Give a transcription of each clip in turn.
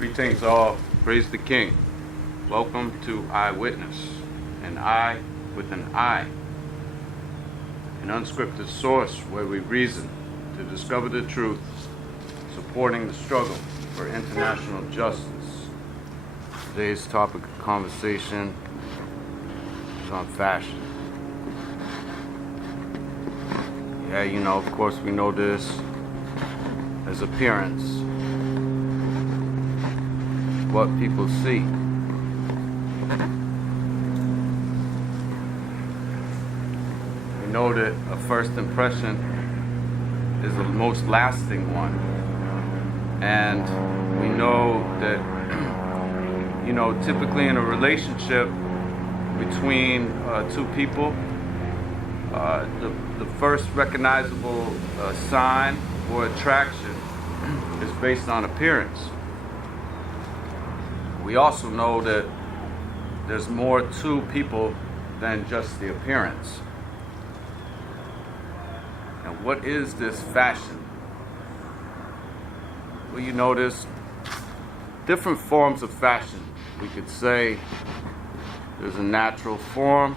Greetings all, praise the King. Welcome to Eyewitness, an eye with an eye, an unscripted source where we reason to discover the truth, supporting the struggle for international justice. Today's topic of conversation is on fashion. Yeah, of course we know this as appearance. What people see. We know that a first impression is the most lasting one. And we know that, typically in a relationship between two people, the first recognizable sign or attraction is based on appearance. We also know that there's more to people than just the appearance. And what is this fashion? Well, there's different forms of fashion. We could say there's a natural form,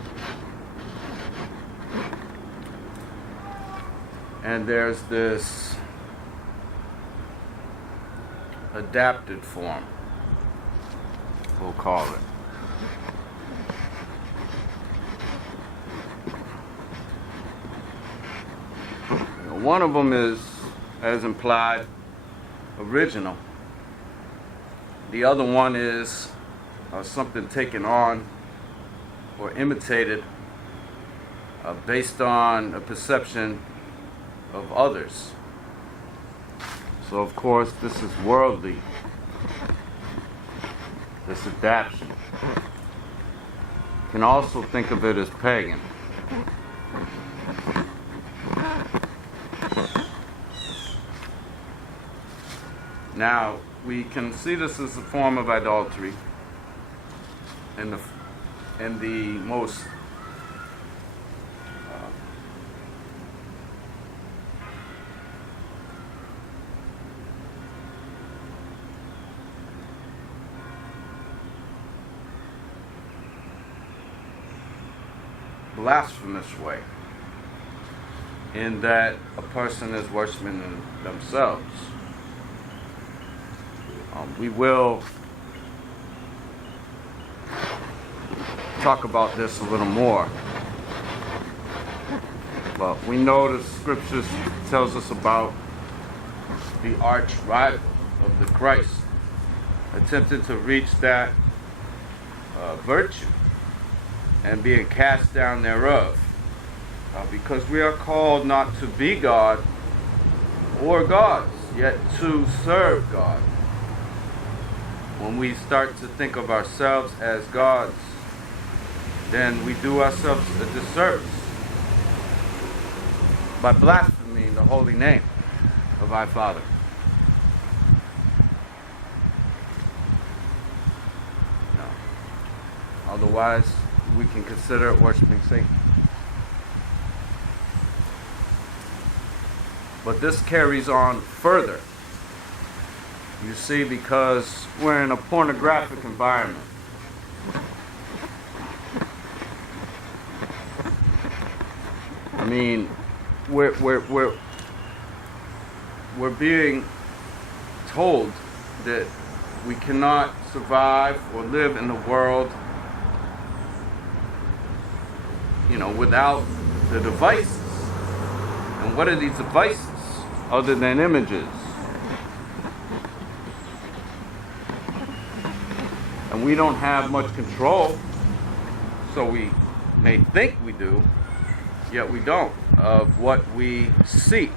and there's this adapted form, we'll call it. One of them is, as implied, original. The other one is something taken on or imitated based on a perception of others. So of course this is worldly, this adaptation. You can also think of it as pagan. Now, we can see this as a form of idolatry in the most blasphemous way, in that a person is worshiping themselves. We will talk about this a little more, but we know the scriptures tells us about the arch rival of the Christ attempting to reach that virtue and being cast down thereof, because we are called not to be God or gods, yet to serve God. When we start to think of ourselves as gods, then we do ourselves a disservice by blaspheming the holy name of our Father. No. Otherwise, we can consider it worshiping Satan. But this carries on further. You see, because we're in a pornographic environment. I mean, we're being told that we cannot survive or live in the world, without the devices. And what are these devices other than images? And we don't have much control, so we may think we do, yet we don't, of what we see.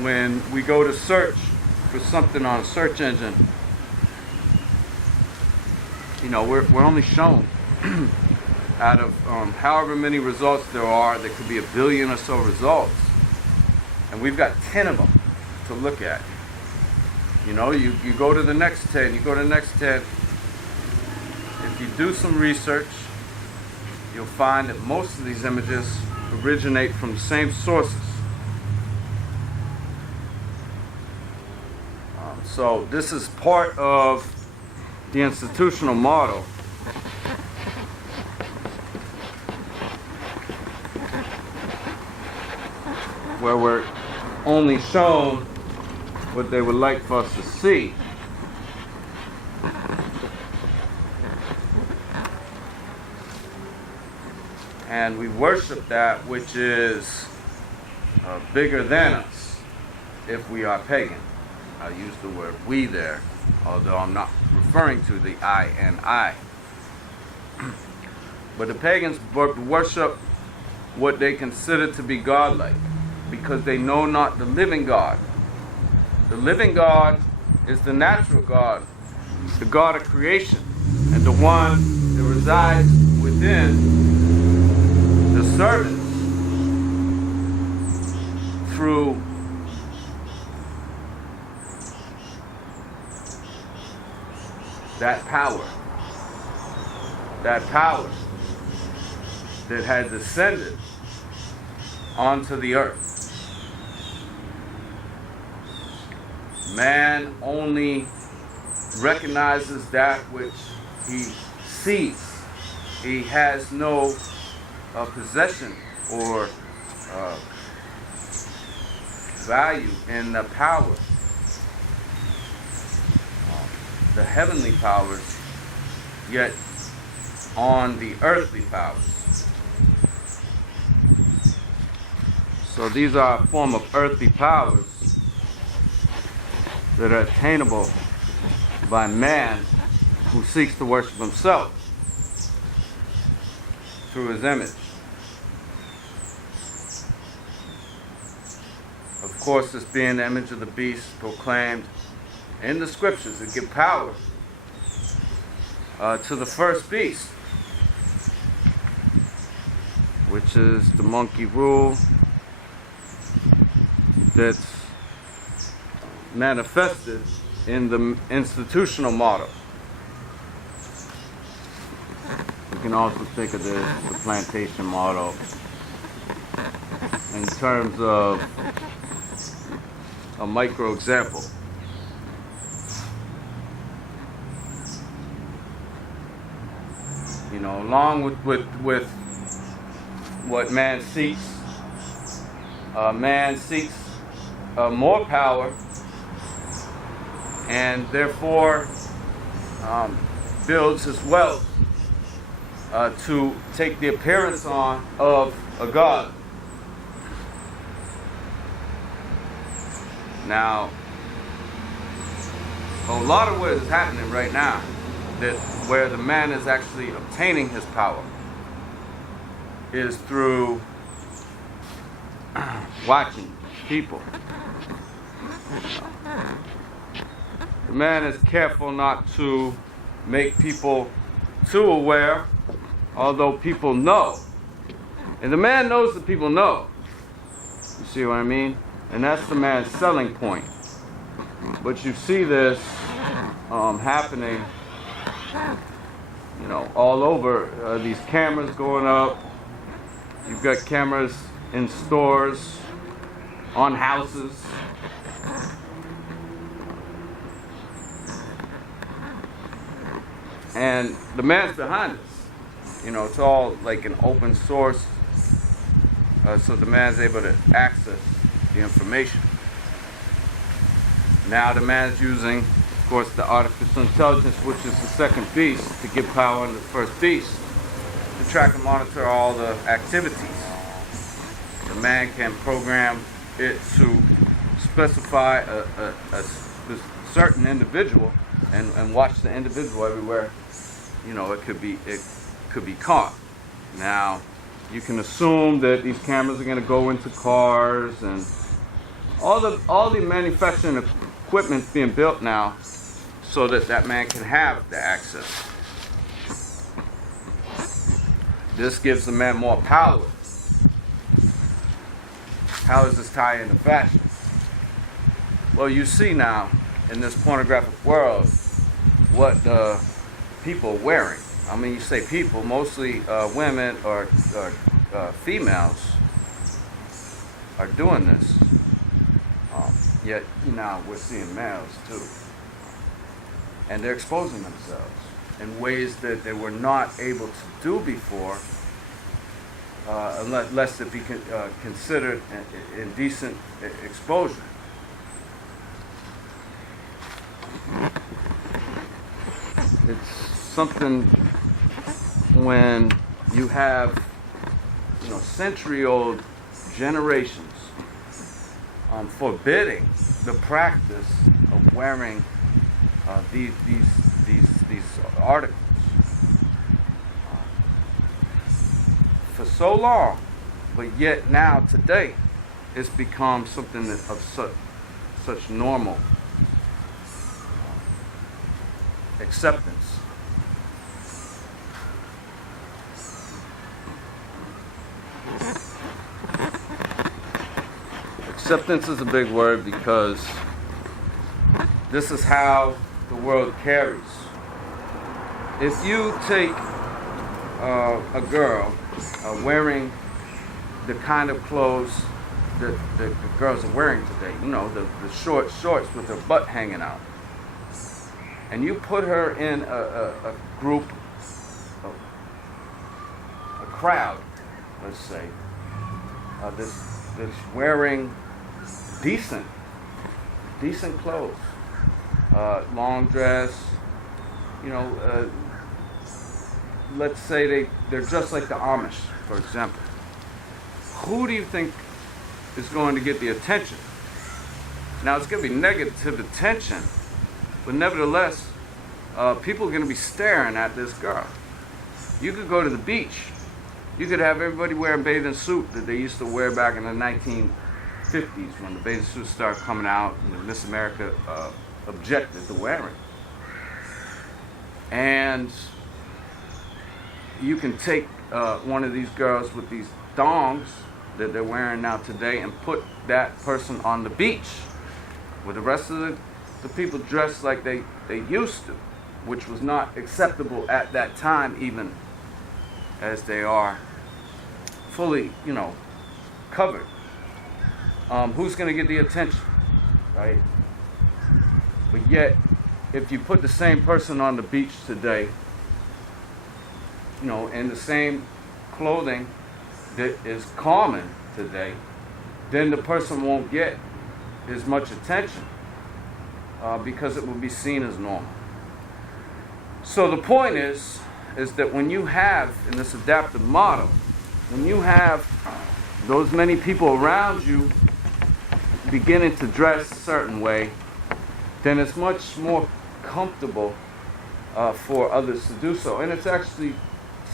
When we go to search for something on a search engine, we're only shown out of however many results there are. There could be 1 billion or so results, and we've got 10 of them to look at. You go to the next 10, you go to the next 10. If you do some research, you'll find that most of these images originate from the same sources. So this is part of the institutional model where we're only shown what they would like for us to see. And we worship that which is bigger than us if we are pagan. I use the word we there, although I'm not referring to the I and I. But the pagans worship what they consider to be godlike because they know not the living God. The living God is the natural God, the God of creation, and the one that resides within the servants through that power that had descended onto the earth. Man only recognizes that which he sees. He has no possession or value in the power, the heavenly powers, yet on the earthly powers. So these are a form of earthly powers that are attainable by man who seeks to worship himself through his image. Of course, this being the image of the beast proclaimed in the scriptures to give power to the first beast, which is the monkey rule that's manifested in the institutional model. You can also think of this, the plantation model, in terms of a micro example. You know, along with what man seeks more power, and therefore builds his wealth to take the appearance on of a god. Now, a lot of what is happening right now, that where the man is actually obtaining his power, is through watching people. The man is careful not to make people too aware, although people know. And the man knows that people know. You see what I mean? And that's the man's selling point. But you see this happening, you know, all over. These cameras going up. You've got cameras in stores, on houses. And the man's behind us. You know, it's all like an open source. So the man's able to access the information. Now the man's using, of course, the artificial intelligence, which is the second beast, to give power to the first beast, to track and monitor all the activities. The man can program it to specify a certain individual and watch the individual everywhere, you know, it could be caught. Now, you can assume that these cameras are going to go into cars, and all the manufacturing equipment's being built now so that that man can have the access. This gives the man more power. How does this tie into fashion? Well, you see now in this pornographic world what the people are wearing. I mean, you say people, mostly women or females are doing this. Yet now we're seeing males too. And they're exposing themselves in ways that they were not able to do before, unless it be considered indecent exposure. It's something when you have, century-old generations forbidding the practice of wearing these articles for so long, but yet now today it's become something of such normal acceptance. Acceptance is a big word because this is how the world carries. If you take a girl wearing the kind of clothes that the girls are wearing today, the short shorts with their butt hanging out, and you put her in a group, a crowd, let's say, that's wearing decent clothes, long dress, let's say they're just like the Amish, for example. Who do you think is going to get the attention? Now, it's going to be negative attention, but nevertheless, people are going to be staring at this girl. You could go to the beach. You could have everybody wear a bathing suit that they used to wear back in the 1950s when the bathing suits started coming out and Miss America objected to wearing. And you can take one of these girls with these thongs that they're wearing now today and put that person on the beach with the rest of the people dressed like they used to, which was not acceptable at that time, even as they are fully, covered. Who's going to get the attention, right? But yet, if you put the same person on the beach today, in the same clothing that is common today, then the person won't get as much attention because it will be seen as normal. So the point is that when you have, in this adaptive model, when you have those many people around you beginning to dress a certain way, then it's much more comfortable for others to do so. And it's actually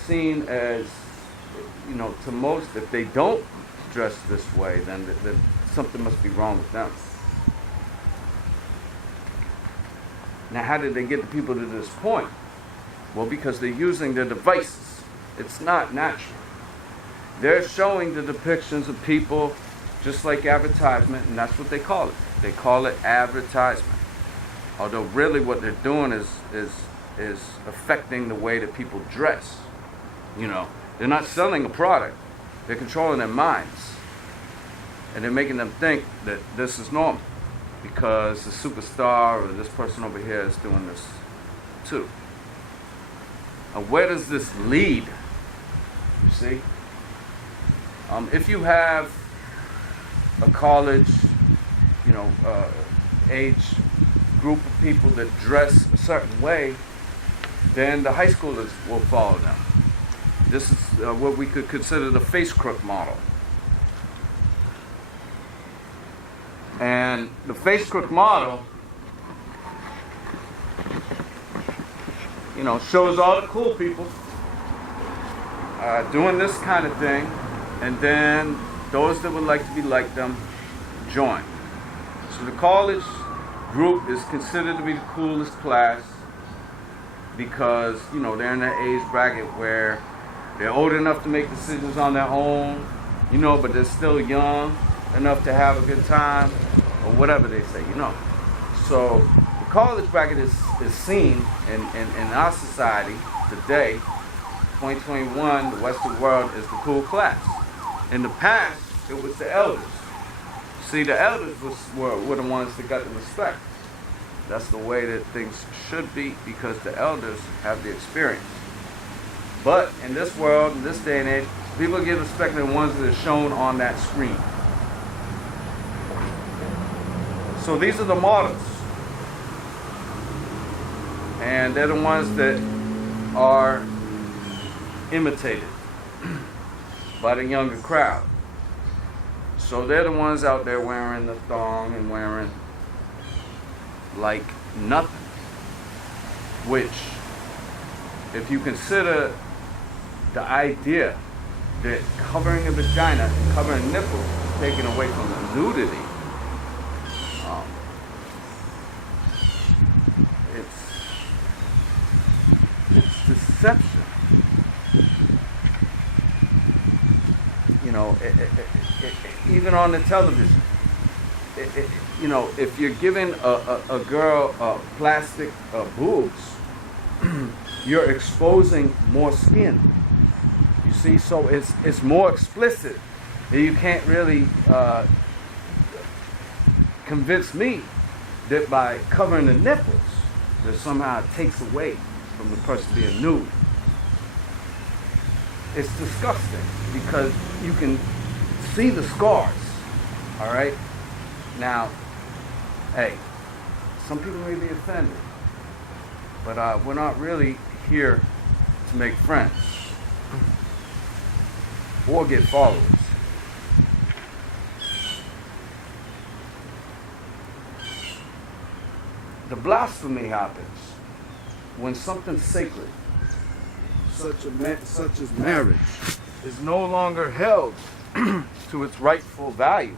seen as, to most, if they don't dress this way, then something must be wrong with them. Now, how did they get the people to this point? Well, because they're using their devices. It's not natural. They're showing the depictions of people just like advertisement, and that's what they call it. They call it advertisement. Although really what they're doing is affecting the way that people dress. They're not selling a product. They're controlling their minds. And they're making them think that this is normal because the superstar or this person over here is doing this too. Where does this lead? You see? If you have a college, age group of people that dress a certain way, then the high schoolers will follow them. This is what we could consider the face crook model. And the face crook model, shows all the cool people doing this kind of thing, and then those that would like to be like them join. So the college group is considered to be the coolest class because, they're in that age bracket where they're old enough to make decisions on their own, but they're still young enough to have a good time, or whatever they say, So the college bracket is seen in our society today, 2021, the Western world, is the cool class. In the past, it was the elders. See, the elders were the ones that got the respect. That's the way that things should be, because the elders have the experience. But in this world, in this day and age, people give respect to the ones that are shown on that screen. So these are the models. And they're the ones that are imitated by the younger crowd. So they're the ones out there wearing the thong and wearing like nothing. Which, if you consider the idea that covering a vagina and covering nipples is taken away from the nudity, it's deception. You know, even on the television, you know, if you're giving a girl plastic boobs, you're exposing more skin. You see, so it's more explicit. You can't really convince me that by covering the nipples, that somehow it takes away from the person being nude. It's disgusting because you can see the scars. All right? Now, hey, some people may be offended, but we're not really here to make friends or get followers. The blasphemy happens when something sacred, such as marriage, is no longer held to its rightful value.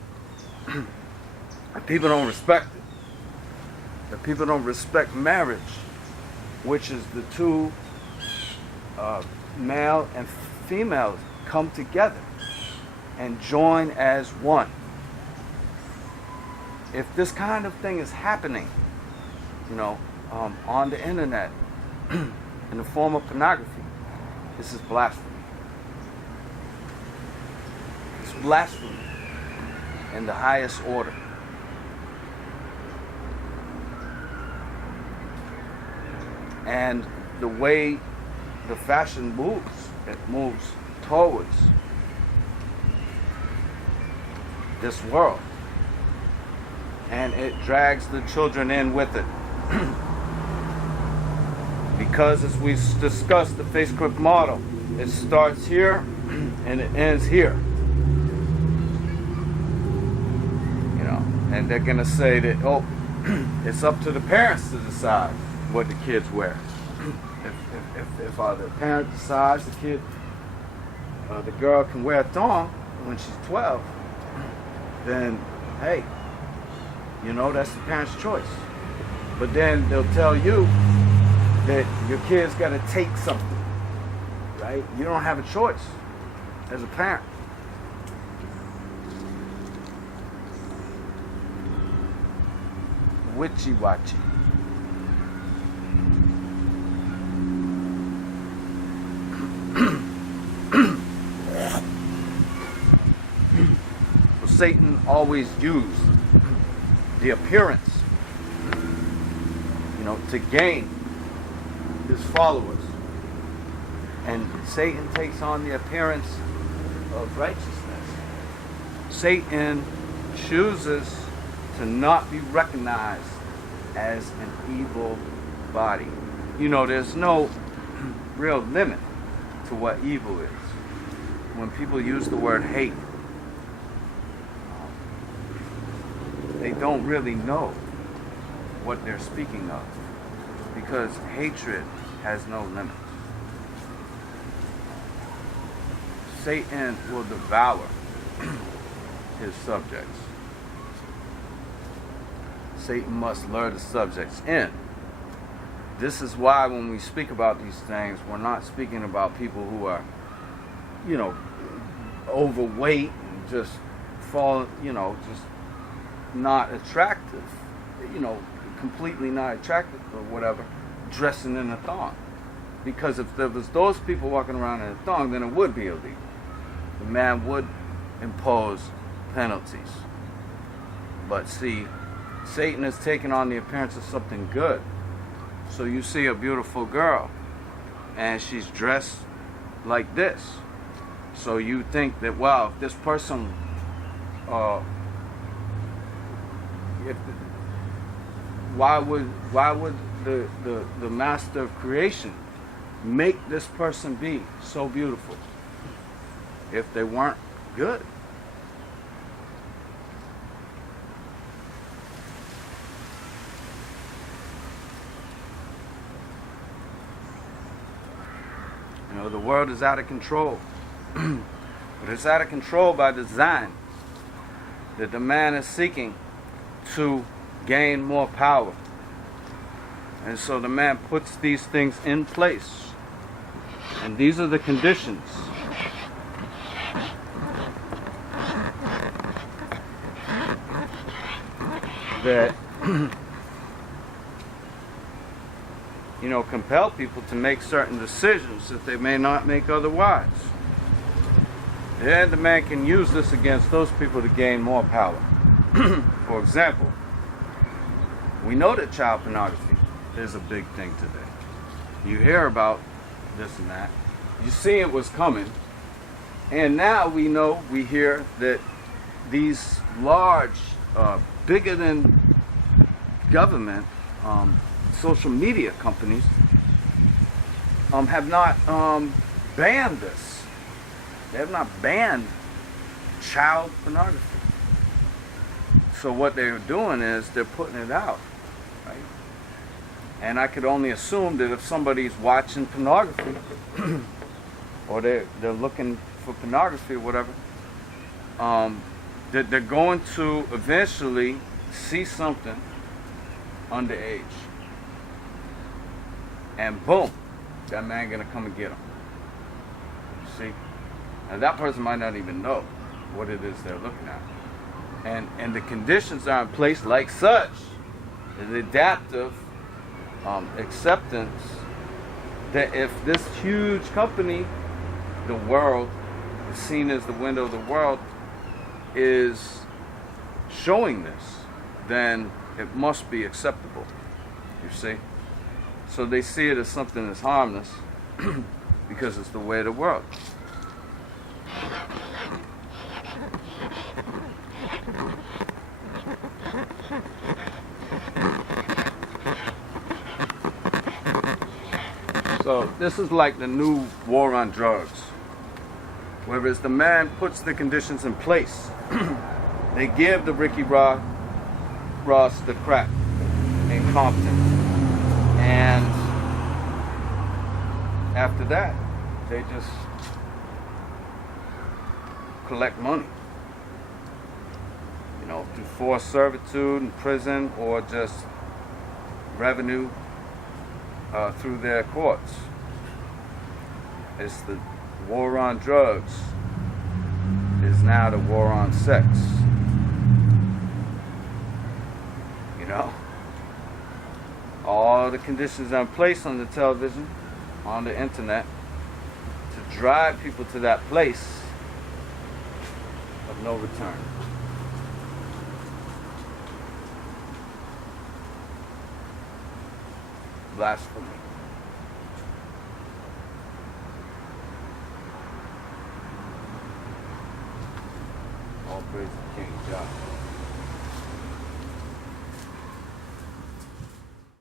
People don't respect it. The people don't respect marriage, which is the two male and females come together and join as one. If this kind of thing is happening, you know, on the internet, in the form of pornography, this is blasphemy. It's blasphemy in the highest order. And the way the fashion moves, it moves towards this world. And it drags the children in with it. Because as we discussed the Facebook model, it starts here and it ends here. You know, and they're gonna say that, oh, it's up to the parents to decide what the kids wear. If the parent decides the kid, the girl can wear a thong when she's 12, then hey, you know, that's the parent's choice. But then they'll tell you that your kid's got to take something, right? You don't have a choice as a parent. Witchy-watchy. Well, Satan always used the appearance, you know, to gain his followers. And Satan takes on the appearance of righteousness. Satan chooses to not be recognized as an evil body. You know, there's no real limit to what evil is. When people use the word hate, they don't really know what they're speaking of, because hatred has no limit. Satan will devour his subjects. Satan must lure the subjects in. This is why when we speak about these things, we're not speaking about people who are, you know, overweight and just fall, you know, just not attractive, you know, completely not attractive or whatever, dressing in a thong. Because if there was those people walking around in a thong, then it would be illegal. The man would impose penalties. But see, Satan has taken on the appearance of something good. So you see a beautiful girl, and she's dressed like this. So you think that, wow, if this person, why would the master of creation make this person be so beautiful if they weren't good? You know, the world is out of control. But it's out of control by design. That the man is seeking to gain more power. And so the man puts these things in place. And these are the conditions that compel people to make certain decisions that they may not make otherwise. Then the man can use this against those people to gain more power. For example, we know that child pornography is a big thing today. You hear about this and that. You see it was coming. And now we hear that these large, bigger than government, social media companies have not banned this. They have not banned child pornography. So what they're doing is they're putting it out, right? And I could only assume that if somebody's watching pornography or they're looking for pornography or whatever, that they're going to eventually see something underage. And boom, that man gonna come and get them. See? Now that person might not even know what it is they're looking at. And the conditions are in place like such, the adaptive acceptance, that if this huge company, the world, is seen as the window of the world, is showing this, then it must be acceptable, you see? So they see it as something that's harmless because it's the way of the world. So this is like the new war on drugs. Whereas the man puts the conditions in place. They give the Ricky Ross the crack in Compton. And after that, they just collect money. Through forced servitude in prison or just revenue through their courts. It's the war on drugs is now the war on sex. All the conditions are in place on the television, on the internet, to drive people to that place of no return. Blasphemy. All praise to King Jah.